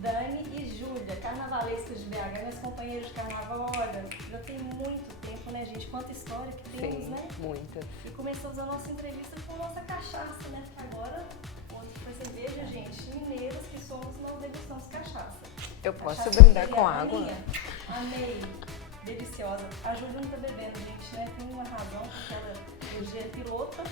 Dani e Júlia, carnavalescas de BH, minhas companheiras de carnaval, olha, já tem muito tempo, né, gente? Quanta história que temos, Sim, né? muitas. E começamos a nossa entrevista com nossa cachaça, né? Porque agora, onde foi cerveja, gente, mineiros que somos, nós degustamos cachaça. Eu posso Cachaça brindar com italiana, água? minha. Amei. Deliciosa. A Júlia não tá bebendo, gente, né? Tem uma razão, porque ela é engenheira pilota.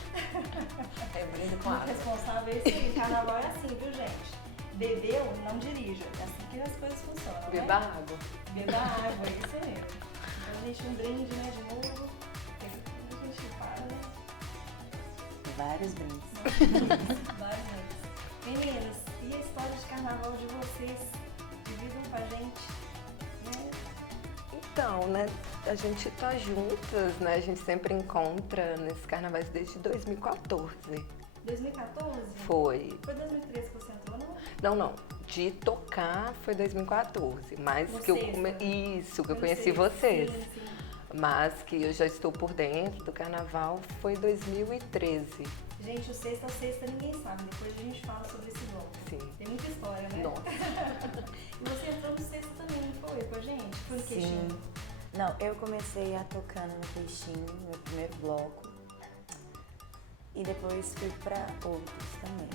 Eu brindo com Muito água. responsável, é isso aí. Carnaval é assim, viu, gente? Bebeu, não dirija. É assim que as coisas funcionam, Beba né? água. Beba água, é isso mesmo. Então, gente, um brinde, né, de novo. A gente para, né? Vários brindes. Várias vezes. Meninas, e a história de carnaval de vocês? Dividam com a gente, né? Então, né, a gente tá juntas, né? A gente sempre encontra nesses carnavais desde 2014. 2014? Foi. Foi 2013 que você entrou, não? Não. De tocar foi 2014, mas No que eu Sexta. Isso, que eu Foi conheci Sexta. vocês. Sim, sim. Mas que eu já estou por dentro do carnaval foi 2013. Gente, o sexta ninguém sabe. Depois a gente fala sobre esse bloco. Sim. Tem muita história, né? Nossa. E você entrou no sexta também, não foi com a gente? Foi no Sim. Queixinho? Não, eu comecei a tocando no Queixinho, meu primeiro bloco. E depois fui pra outros também.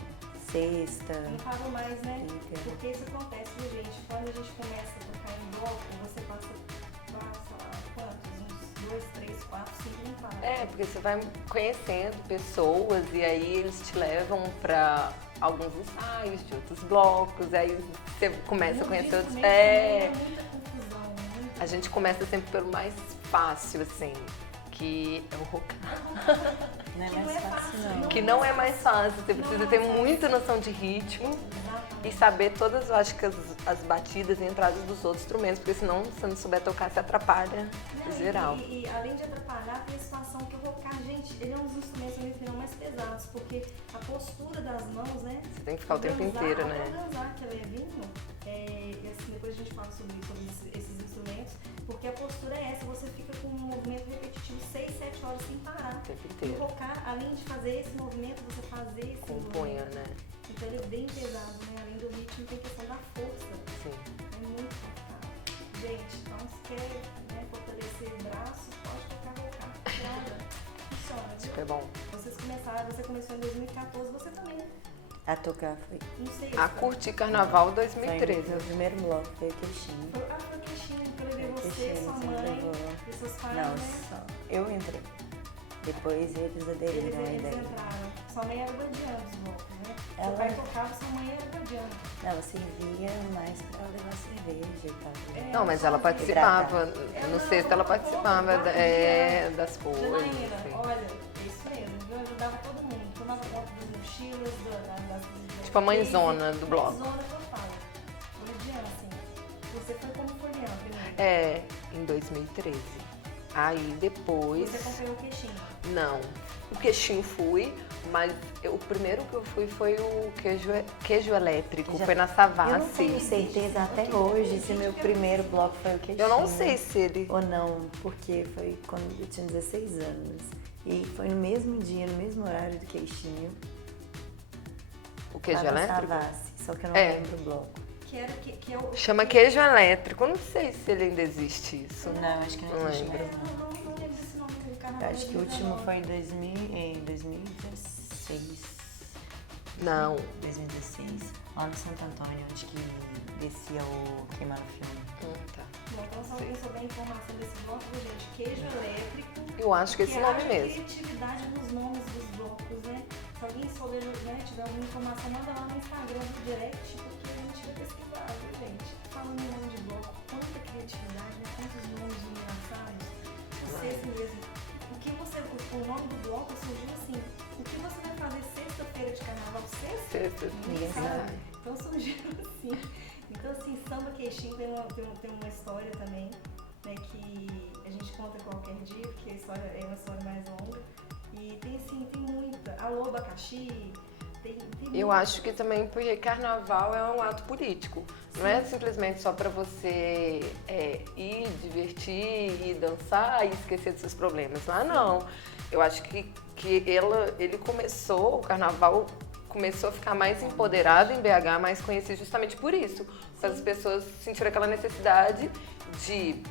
Sexta. Não parou mais, né? Fica. Porque isso acontece, viu, gente? Quando a gente começa a tocar em bloco, você passa, sei lá, quantos? Uns 2, 3, 4, 5, não para. É, porque você vai conhecendo pessoas e aí eles te levam para alguns ensaios de outros blocos, aí você começa a conhecer outros. É muita confusão, muita... A gente começa sempre pelo mais fácil, assim, que é o rock. Não é Que mais não é fácil, fácil, não. não. Que não é mais fácil, você precisa ter muita noção de ritmo e saber todas, eu acho que as batidas e entradas dos outros instrumentos, porque senão, se não souber tocar, se atrapalha Não, geral. E além de atrapalhar, tem a situação que o rocar, gente, ele é um dos instrumentos, na minha opinião, mais pesados, porque a postura das mãos, né? Você tem que ficar o tempo inteiro, né? O dançar, que é levinho, e assim, depois a gente fala sobre esses instrumentos, porque a postura é essa, você fica com um movimento repetitivo 6, 7 horas sem parar. O tempo E o inteiro. rocar, além de fazer esse movimento, você fazer esse Compunha, movimento. né? Então ele é bem pesado, né? Além do ritmo, tem questão da força. Sim. É muito complicado. Gente, então se quer, né, fortalecer o braço, pode tocar rocar. Claro, funciona, viu? Super bom. Você começou em 2014, você também, A tocar foi. não sei. A curtir carnaval Foi 2013. meu primeiro bloco, foi o Queixinho. Foi o Queixinho, que eu levei Foi o você, Queixinho, sua você me mãe levou. e seus pais, Não, né? só. Eu entrei. Depois eles aderiram à Eles ideia. entraram. Sua mãe era guardiã dos blocos, né? Seu Ela- pai tocava, sua mãe era guardiã. Ela servia mais pra levar cerveja e tal. Não, mas ela participava. Ela No não, sexto ela ela participava guardiã. das coisas. Janaína, assim. olha, é isso mesmo, viu? Eu ajudava todo mundo. Tomava conta das mochilas, das Tipo a mãezona do bloco. Mãezona que eu falo. Guardiã, assim. Você foi como foliã primeiro. É, em 2013. Aí depois. Você acompanhou o Queixinho. Não. O Queixinho fui, mas o primeiro que eu fui foi o queijo elétrico. Já- Foi na Eu não Savassi. tenho certeza até hoje se meu primeiro bloco foi o Queixinho. Eu não sei se ele. Ou não, porque foi quando eu tinha 16 anos. E foi no mesmo dia, no mesmo horário do Queixinho. O queijo lá na elétrico? Savassi, só que eu não É. lembro o bloco. Que é o... Chama queijo elétrico. Eu não sei se ele ainda existe isso. Não, acho que não Não existe lembro. mais não. Não lembro desse nome do Eu carnaval. acho que o último 2019. foi em 2016. Não. 2016, lá no Santo Antônio, onde que descia o Queimar o Filme. Tá. Bom, então, se alguém souber a informação desse bloco, gente, queijo elétrico. Eu acho que esse nome haja mesmo. criatividade nos nomes dos blocos, né? Se alguém souber, né, tiver alguma informação, manda lá no Instagram do direct, porque a gente vai pesquisar, viu, gente? Falando em nome de bloco, quanta criatividade, né? Quantos nomes engraçados. Você mesmo. O nome do bloco surgiu assim. O que você vai fazer sexta-feira de carnaval? Sexta? Sexta. Ninguém Ninguém sabe. sabe. Então surgiu assim. Então assim, samba queixinho tem uma história também, né, que a gente conta qualquer dia, porque a história é uma história mais longa. E tem assim, tem muita. Alô, abacaxi, tem Eu muita acho que também porque carnaval é um ato político. Não é simplesmente só para você ir, divertir e dançar e esquecer dos seus problemas. Lá não. Eu acho que ele começou o carnaval começou a ficar mais empoderado em BH, mais conhecido justamente por isso. Porque as pessoas sentiram aquela necessidade de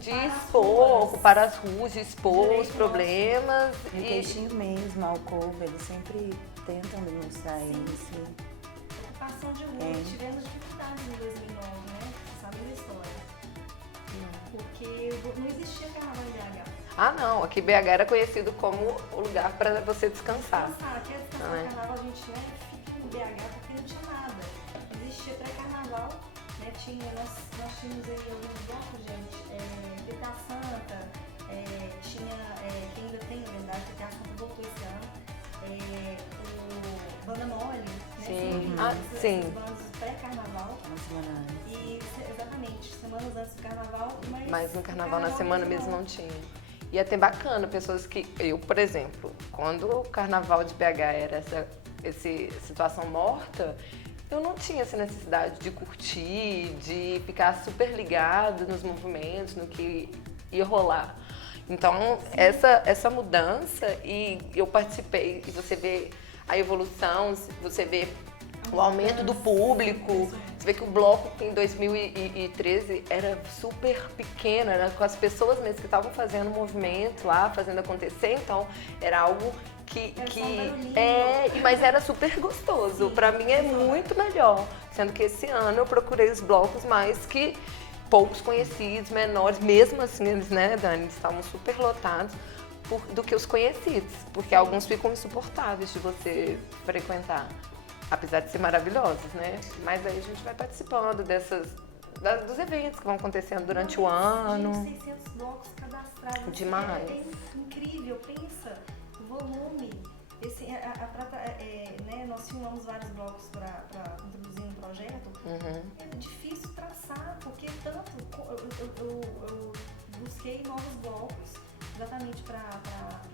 expor, ocupar as ruas, de expor os problemas. E o Queixinho mesmo, a Alcova, eles sempre tentam demonstrar isso. Ocupação de rua, tivemos dificuldades em 2009, né? Você sabe da história. Porque não existia carnaval em BH. Ah, não. Aqui BH era conhecido como o lugar para você descansar. Quer descansar no carnaval, a gente fica em BH porque não tinha nada. Existia pré-carnaval, né? Nós tínhamos aí alguns blocos, gente. PTA Santa, tinha, que ainda tem, na verdade, PTA Santa voltou esse ano. O Banda Mole, né? Sim. Esses bandos pré-carnaval. Uma semana antes. E, exatamente, semanas antes do carnaval. Mas no carnaval, na semana mesmo, não tinha. E é até bacana, pessoas que... Eu, por exemplo, quando o carnaval de BH era essa situação morta, eu não tinha essa necessidade de curtir, de ficar super ligado nos movimentos, no que ia rolar. Então, essa mudança, e eu participei, e você vê a evolução, você vê o aumento do público. Você vê que o bloco em 2013 era super pequeno, era com as pessoas mesmo que estavam fazendo o movimento lá, fazendo acontecer. Então, era algo mas era super gostoso. Pra mim é muito melhor. Sendo que esse ano eu procurei os blocos mais que poucos conhecidos, menores. Mesmo assim, eles, né, Dani, estavam super lotados do que os conhecidos. Porque alguns ficam insuportáveis de você frequentar. Apesar de ser maravilhosos, né? Mas aí a gente vai participando dos eventos que vão acontecendo durante o ano. 600 blocos cadastrados. Demais. É incrível, pensa. O volume. Né, nós filmamos vários blocos para introduzir um projeto. É difícil traçar, porque tanto eu busquei novos blocos exatamente para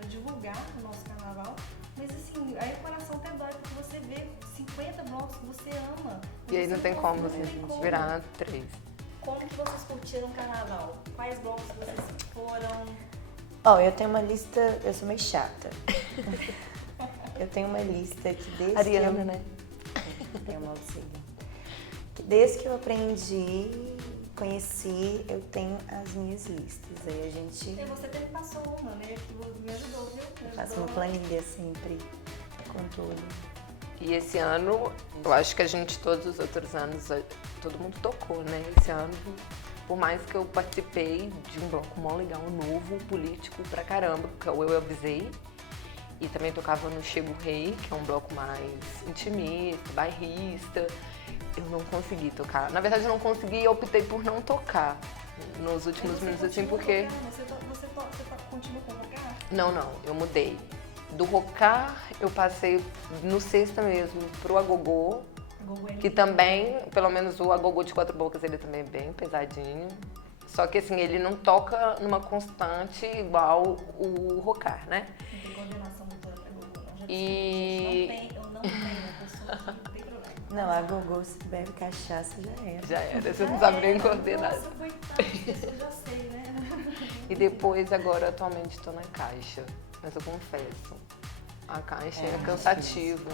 divulgar o nosso carnaval. Mas assim, aí o coração até dói porque você vê 50 blocos que você ama. E aí não tem como você virar 3. Como que vocês curtiram o carnaval? Quais blocos vocês Eu foram? tenho uma lista, eu sou meio chata. Eu tenho uma lista que desde Ariana, né? Tenho uma que desde que eu aprendi, conheci, eu tenho as minhas listas. Aí a gente... E você até me passou uma, né? Que me ajudou, viu? Eu faço uma planilha sempre, com tudo. E esse ano, eu acho que todos os outros anos, todo mundo tocou, né? Esse ano, por mais que eu participei de um bloco mó legal, novo, político pra caramba, que é o Eu Avisei. E também tocava no Chego Rei, que é um bloco mais intimista, bairrista. Eu não consegui tocar. Na verdade, eu não consegui e optei por não tocar nos últimos minutos, assim, porque... Você continua com o rocar? Não, eu mudei. Do rocar, eu passei no sexta mesmo pro agogô, que também, pelo menos o agogô de 4 bocas, ele também é bem pesadinho. Só que assim, ele não toca numa constante igual o rocar, né? Não tem coordenação muito agogô, não. Eu não tenho pessoa que não tem problema. Não, a Gogô, se bebe cachaça, já era. Já era, você não sabe nem coordenar. Nossa, coitada, eu já sei, né? E depois, agora, atualmente, tô na caixa. Mas eu confesso, a caixa é cansativo.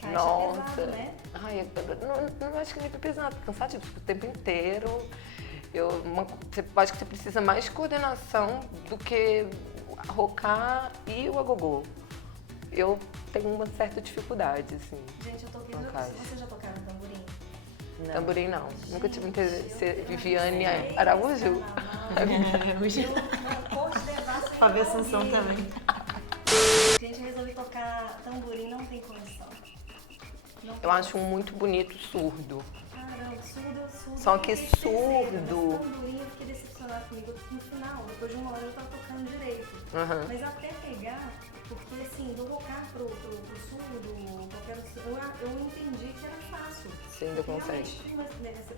Caixa Nossa. pesado, né? Ai, eu não acho que nem é pesado, cansativo, o tempo inteiro. Acho que você precisa mais de coordenação do que rocar e o agogô. Eu tenho uma certa dificuldade, assim. Gente, eu toquei. Vocês já tocaram tamborim? Não. Tamborim não. Nunca tive interesse. Viviane Araújo? Fábio Assunção também. Gente, eu resolvi tocar tamborim, não tem condição. Eu acho muito bonito surdo. Caramba, surdo. Só que surdo. Tamborim, eu fiquei decepcionada comigo no final. Depois de uma hora eu tava tocando direito. Mas até pegar, porque assim, do rocar pro surdo, eu entendi que era fácil. Você ainda consegue.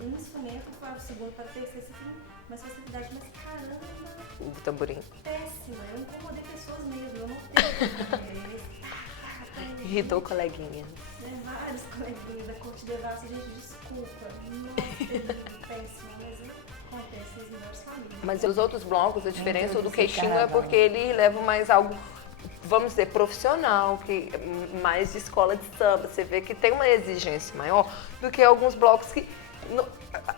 Um instrumento, claro, o segundo para o terceiro, você tem mais facilidade, mas caramba, O tamborim. péssima. Eu incomodei pessoas mesmo, eu não tenho. Irritou o coleguinha. Vários coleguinhas da corte de Devassa, gente, desculpa. Nossa, péssima, mas acontece nas melhores famílias. Mas os outros blocos, a diferença tudo do se queixinho é carnaval. porque ele leva mais algo vamos dizer, profissional, que mais de escola de samba. Você vê que tem uma exigência maior do que alguns blocos que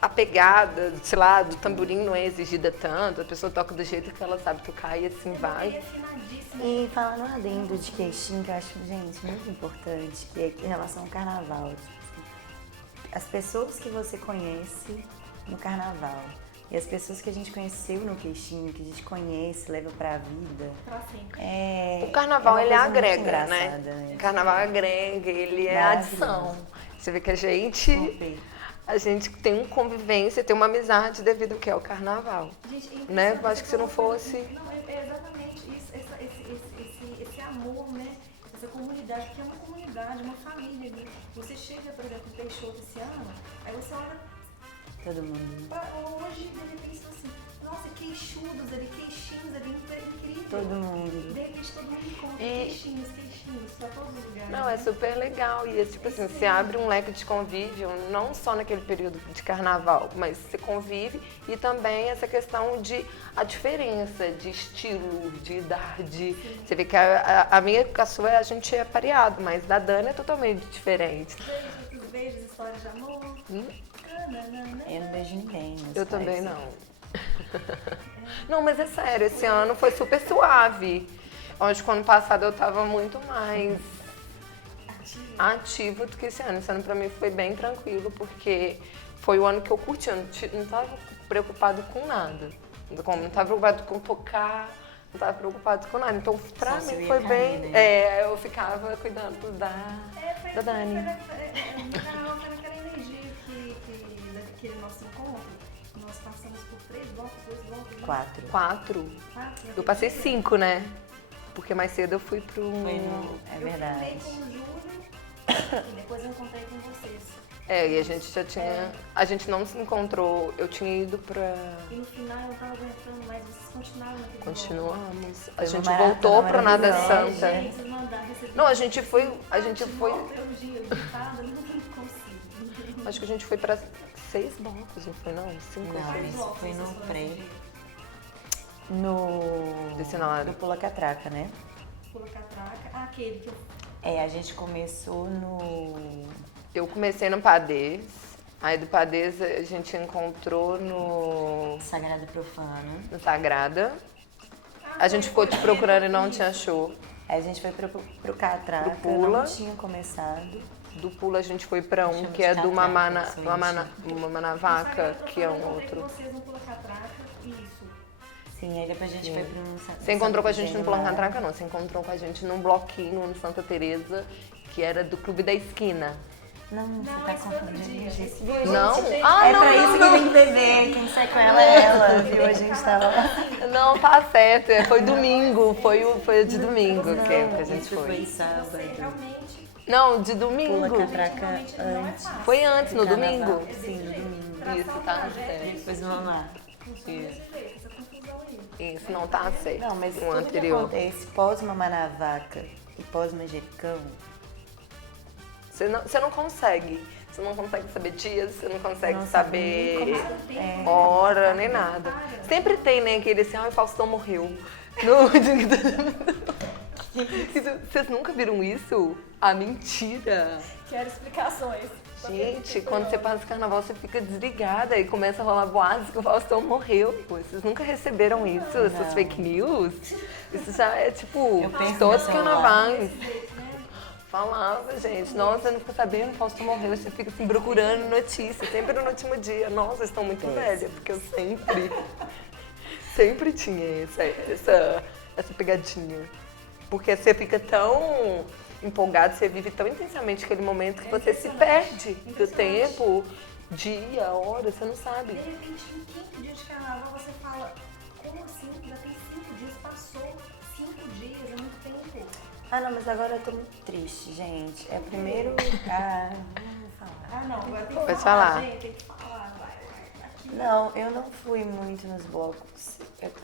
a pegada, sei lá, do tamborim não é exigida tanto, a pessoa toca do jeito que ela sabe tocar e assim vai. Afinadíssimo. E falando um adendo de queixinho, que eu acho, gente, muito importante, que é em relação ao carnaval. Tipo assim, as pessoas que você conhece no carnaval e as pessoas que a gente conheceu no queixinho, que a gente conhece, leva pra vida. Pra sempre. O carnaval, uma ele coisa muito agrega, engraçada, né? O carnaval agrega, ele é adição. Você vê que a gente tem uma convivência, tem uma amizade devido ao que é o carnaval. Gente, é Né? Eu acho que se não fosse... Não, é exatamente isso, esse amor, né? Essa comunidade, que é uma comunidade, uma família ali. Você chega, por exemplo, no Peixoto esse ano, aí você olha Todo mundo. pra hoje, de repente, você assim, nossa, queixudos ali, queixinhos ali, incrível. Todo mundo. De repente todo mundo encontra E- queixinhos, pra todos os lugares. Não, é né? super legal. E, tipo assim, você abre um leque de convívio, não só naquele período de carnaval, mas você convive e também essa questão de a diferença de estilo, de idade. Você vê que a minha com a sua, a gente é pareado, mas da Dana é totalmente diferente. Beijos, histórias de amor. Eu não beijo ninguém. meus Eu pais. também não. Não, mas é sério, esse ano foi super suave. Onde, ano passado, eu tava muito mais ativa do que esse ano. Esse ano pra mim foi bem tranquilo, porque foi o ano que eu curti. Eu não tava preocupado com nada. Não tava preocupado com tocar, não tava preocupado com nada. Então, pra Só mim se foi ia bem. cair, né? Eu ficava cuidando da Dani. Foi naquela energia daquele nosso encontro. Nós passamos por 3 blocos, 2 blocos. né? 4. 4. Quatro, Eu passei 5, né? Porque mais cedo eu fui pro. Foi no... É Eu verdade. filmei com o Júlio e depois eu encontrei com vocês. E a gente já tinha. A gente não se encontrou. Eu tinha ido pra. E no final eu não tava aguentando, mas vocês continuaram naquele bloco. Continuamos. A Foi gente uma voltou pro maratona Nada maravilhosa. Santa. Gente, vocês mandaram, recebi. Não, a gente foi. A gente foi. Elogios, gritada, não consigo. Acho que a gente foi pra 6 blocos, não foi não? 5 ou Não, 6. isso foi no Vocês pré. foram No... Desse lado. No Pula Catraca, né? Pula catraca. Ah, aquele que eu. A gente começou no... Eu comecei no Padês. Aí do Padês a gente encontrou no Sagrado Profano. Sagrada. A gente ficou te procurando e não te achou. Aí a gente foi pro Catraca, Pro Pula. não tinha começado. Do Pula a gente foi pra um Chama que de é do Catraca, Mamanavaca, que é um outro. Vocês no Pula catraca, isso. Sim, aí depois a gente foi pro... Você encontrou com a gente no Pula Catraca, não. Você encontrou com a gente num bloquinho no Santa Teresa, que era do Clube da Esquina. Não, você Não, tá esse foi outro confundindo. dia. gente. Esse Não? foi- Ah, É não, pra não, isso não. que tem que beber, quem sai com ela é ela, viu? A gente tava... Não, tá certo. Foi domingo. Foi o de domingo que a gente isso foi. foi sábado. Você realmente. Não, de domingo. Pula Catraca realmente não é antes. fácil. Foi antes, no Carnaval. domingo. Sim, no domingo. Isso, tá certo. Depois vamos lá. Funciona desse jeito, essa confusão aí. Isso, não tá certo. Não, mas o tudo que anterior. acontece pós-Mamanavaca e pós-Manjericão, Você não consegue. Você não consegue saber dias, você não consegue não sabe saber nem É. hora, nem nada. Sempre tem, né, aquele assim, o Faustão morreu. No- Vocês nunca viram isso? Ah, mentira! Quero explicações. Gente, quando você passa o carnaval, você fica desligada e começa a rolar boatos que o Faustão morreu. Pô, vocês nunca receberam isso, essas Não. fake news? Isso já é tipo, Eu perco todos os meu celular. carnavais. Falava, gente, nossa, eu não fico sabendo que o Faustão morreu, você fica assim procurando notícias, sempre no último dia. Nossa, vocês estão muito velhas, porque eu sempre tinha essa pegadinha. Porque você fica tão empolgado, você vive tão intensamente aquele momento que você se perde do tempo, dia, hora, você não De sabe. repente, em 5 dias de carnaval, você fala, como assim? Já tem 5 dias, passou 5 dias, é muito tempo. Ah, não, mas agora eu tô muito triste, gente. É o primeiro... Ah, não vou falar. Ah, não, agora tem que Pode falar, falar. gente, tem que falar, vai. Aqui. Não, eu não fui muito nos blocos.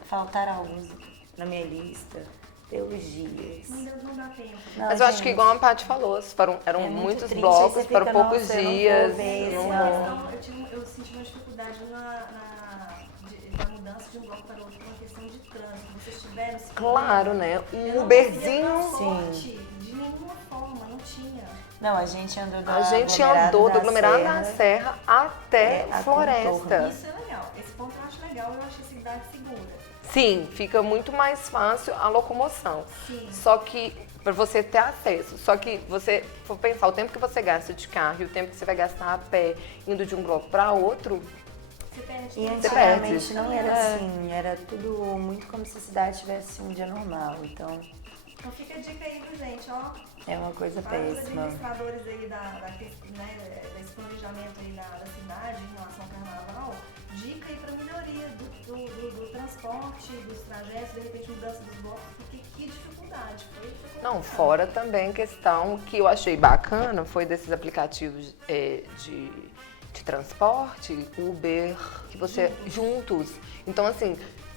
Faltaram alguns na minha lista. Pelos dias. Não dá tempo. Não, Mas eu acho gente, que igual a Paty falou, eram é muito muitos triste, blocos, aí você foram fica, poucos nossa, eu não vou dias. ver esse não ano. vou. Eu senti uma dificuldade da mudança de um bloco para outro por uma questão de trânsito. Vocês tiveram esse Claro, né? Eu Um não Uberzinho. conseguia transporte de nenhuma forma, não tinha. Não, a gente andou A gente andou do aglomerado da Serra até a Floresta. contorno. Isso é legal. Esse ponto eu acho legal, eu acho a cidade segura. Sim, fica muito mais fácil a locomoção. Sim. Só que para você ter acesso, só que você for pensar o tempo que você gasta de carro e o tempo que você vai gastar a pé indo de um bloco para outro, Você perde E tempo. antigamente perde. não era assim, era tudo muito como se a cidade tivesse um dia normal. Então Então fica a dica aí, viu, gente? Ó, é uma coisa para os péssima. administradores aí desse planejamento aí da cidade em relação ao carnaval, dica aí para melhoria do transporte, dos trajetos, de repente mudança dos blocos, porque que dificuldade. Foi não, fora também questão que eu achei bacana foi desses aplicativos de transporte, Uber, que você juntos. Então assim,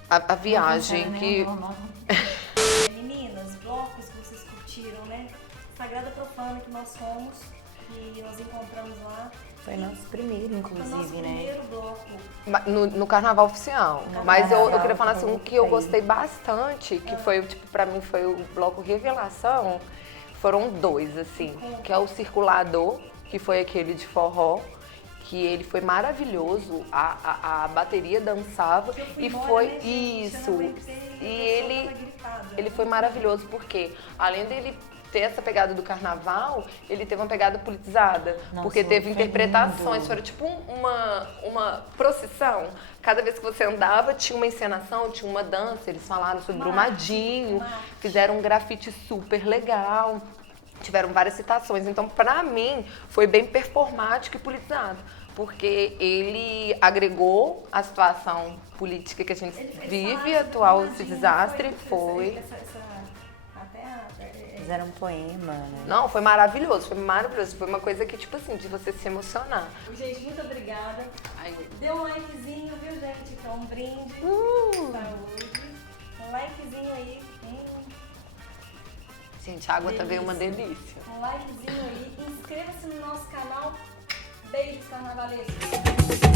a viagem que Meninas, blocos que vocês curtiram, né? Sagrada Profana que nós fomos, que nós encontramos lá. Foi nosso primeiro, Foi o nosso inclusive, né? primeiro bloco. no carnaval oficial. No Mas eu carnaval, queria falar assim, um que eu muito gostei bastante, que foi, tipo, pra mim foi o bloco Revelação, foram dois, assim, que é o Circulador, que foi aquele de forró, que ele foi maravilhoso, a bateria dançava Eu fui e embora, foi né, gente? Eu isso. não aguentei, a E pessoa ele, tava gripada. ele foi maravilhoso porque, além dele ter essa pegada do carnaval, ele teve uma pegada politizada, Nossa, porque teve foi interpretações, lindo. foi tipo uma procissão. Cada vez que você andava tinha uma encenação, tinha uma dança, eles falaram sobre o Brumadinho, fizeram um grafite super legal, tiveram várias citações. Então, pra mim, foi bem performático e politizado, porque ele agregou a situação política que a gente Ele fez vive, falar atual, sobre esse o desastre, Brumadinho, foi... Fizeram um poema, né? Não, foi maravilhoso. Foi uma coisa que, tipo assim, de você se emocionar. Gente, muito obrigada. Ai, Dê um likezinho, viu, gente? Que é um brinde. Saúde. Um likezinho aí. gente, a água também é uma delícia. Um likezinho aí. Inscreva-se no nosso canal. Beijos carnavalescos.